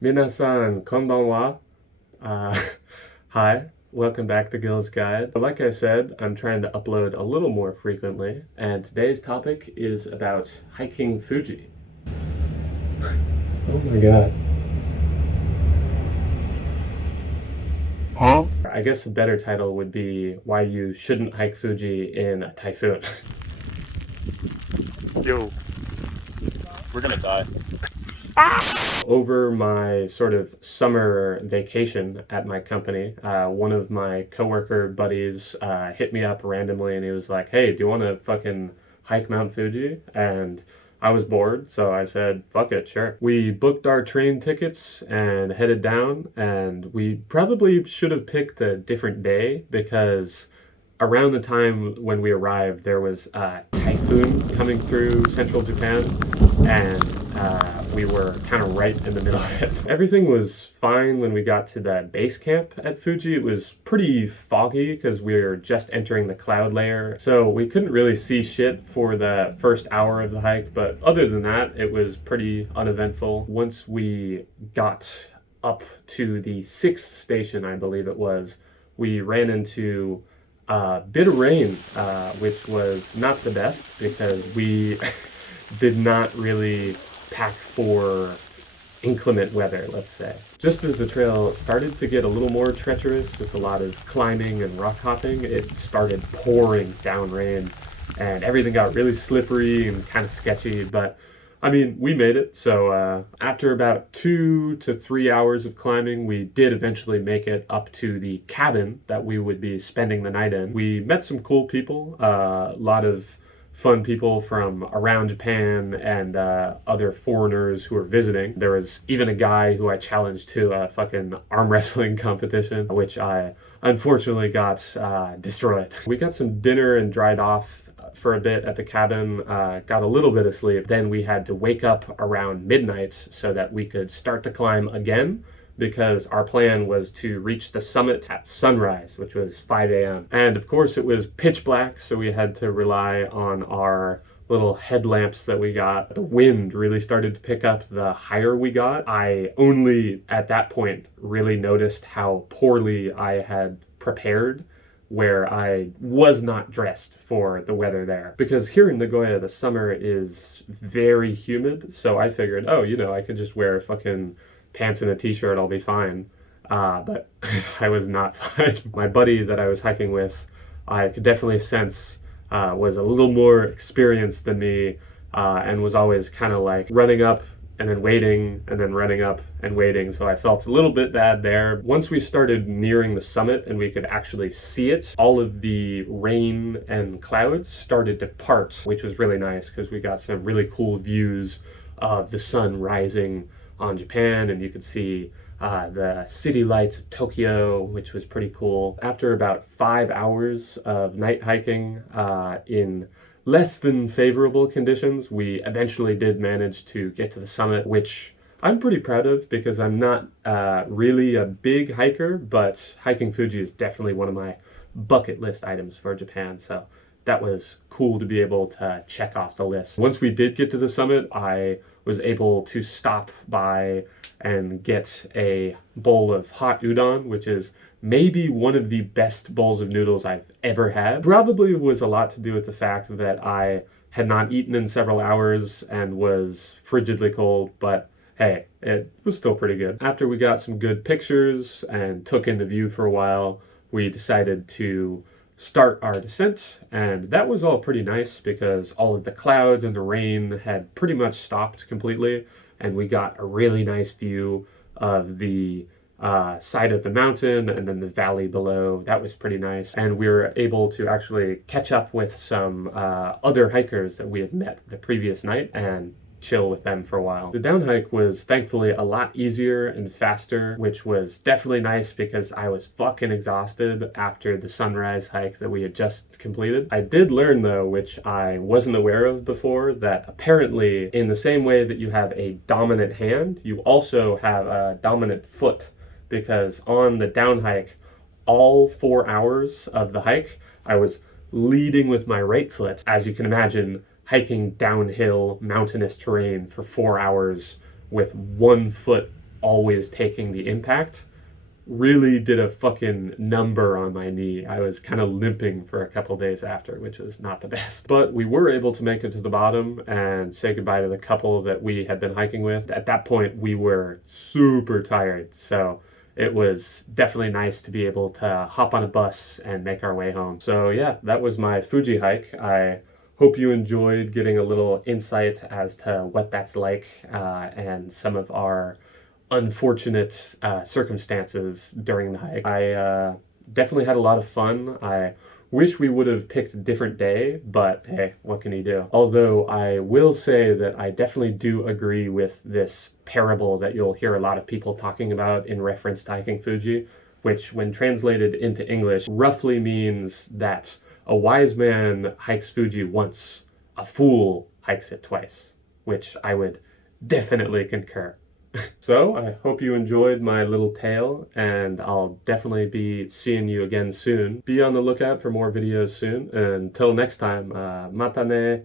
Minasan konbanwa. Hi, welcome back to Gil's Guide. Like I said, I'm trying to upload a little more frequently, and today's topic is about hiking Fuji. Oh my god. Huh? I guess a better title would be Why You Shouldn't Hike Fuji in a Typhoon. Yo, we're gonna die. Over my sort of summer vacation at my company, one of my coworker buddies hit me up randomly and he was like, hey, do you want to fucking hike Mount Fuji? And I was bored, so I said, fuck it, sure. We booked our train tickets and headed down, and we probably should have picked a different day because around the time when we arrived, there was a typhoon coming through central Japan, and we were kind of right in the middle of it. Everything was fine when we got to the base camp at Fuji. It was pretty foggy because we were just entering the cloud layer, so we couldn't really see shit for the first hour of the hike, but other than that, it was pretty uneventful. Once we got up to the 6th station, I believe it was, we ran into a bit of rain, which was not the best because we did not really pack for inclement weather, let's say. Just as the trail started to get a little more treacherous with a lot of climbing and rock hopping, it started pouring down rain and everything got really slippery and kind of sketchy, but I mean, we made it. So after about 2 to 3 hours of climbing, we did eventually make it up to the cabin that we would be spending the night in. We met some cool people, a lot of fun people from around Japan and other foreigners who were visiting. There was even a guy who I challenged to a fucking arm wrestling competition, which I unfortunately got destroyed. We got some dinner and dried off for a bit at the cabin, got a little bit of sleep. Then we had to wake up around midnight so that we could start to climb again, because our plan was to reach the summit at sunrise, which was 5 a.m. And of course it was pitch black, so we had to rely on our little headlamps that we got. The wind really started to pick up the higher we got. I only at that point really noticed how poorly I had prepared, where I was not dressed for the weather there. Because here in Nagoya, the summer is very humid, so I figured, oh, you know, I could just wear fucking pants and a t-shirt, I'll be fine. But I was not fine. My buddy that I was hiking with, I could definitely sense was a little more experienced than me, and was always kind of like running up and then waiting and then running up and waiting, so I felt a little bit bad there. Once we started nearing the summit and we could actually see it, all of the rain and clouds started to part, which was really nice because we got some really cool views of the sun rising on Japan, and you could see the city lights of Tokyo, which was pretty cool. After about 5 hours of night hiking in less than favorable conditions, we eventually did manage to get to the summit, which I'm pretty proud of because I'm not really a big hiker, but hiking Fuji is definitely one of my bucket list items for Japan, so that was cool to be able to check off the list. Once we did get to the summit, I was able to stop by and get a bowl of hot udon, which is maybe one of the best bowls of noodles I've ever had. Probably was a lot to do with the fact that I had not eaten in several hours and was frigidly cold, but hey, it was still pretty good. After we got some good pictures and took in the view for a while, we decided to start our descent, and that was all pretty nice because all of the clouds and the rain had pretty much stopped completely, and we got a really nice view of the side of the mountain and then the valley below. That was pretty nice, and we were able to actually catch up with some other hikers that we had met the previous night and chill with them for a while. The down hike was thankfully a lot easier and faster, which was definitely nice because I was fucking exhausted after the sunrise hike that we had just completed. I did learn though, which I wasn't aware of before, that apparently in the same way that you have a dominant hand, you also have a dominant foot, because on the down hike, all 4 hours of the hike, I was leading with my right foot. As you can imagine, hiking downhill mountainous terrain for 4 hours with one foot always taking the impact really did a fucking number on my knee. I was kind of limping for a couple days after, which was not the best. But we were able to make it to the bottom and say goodbye to the couple that we had been hiking with. At that point, we were super tired, so it was definitely nice to be able to hop on a bus and make our way home. So yeah, that was my Fuji hike. I hope you enjoyed getting a little insight as to what that's like, and some of our unfortunate circumstances during the hike. I definitely had a lot of fun. I wish we would have picked a different day, but hey, what can you do? Although I will say that I definitely do agree with this parable that you'll hear a lot of people talking about in reference to hiking Fuji, which when translated into English roughly means that a wise man hikes Fuji once, a fool hikes it twice, which I would definitely concur. So I hope you enjoyed my little tale, and I'll definitely be seeing you again soon. Be on the lookout for more videos soon. Until next time, mata ne.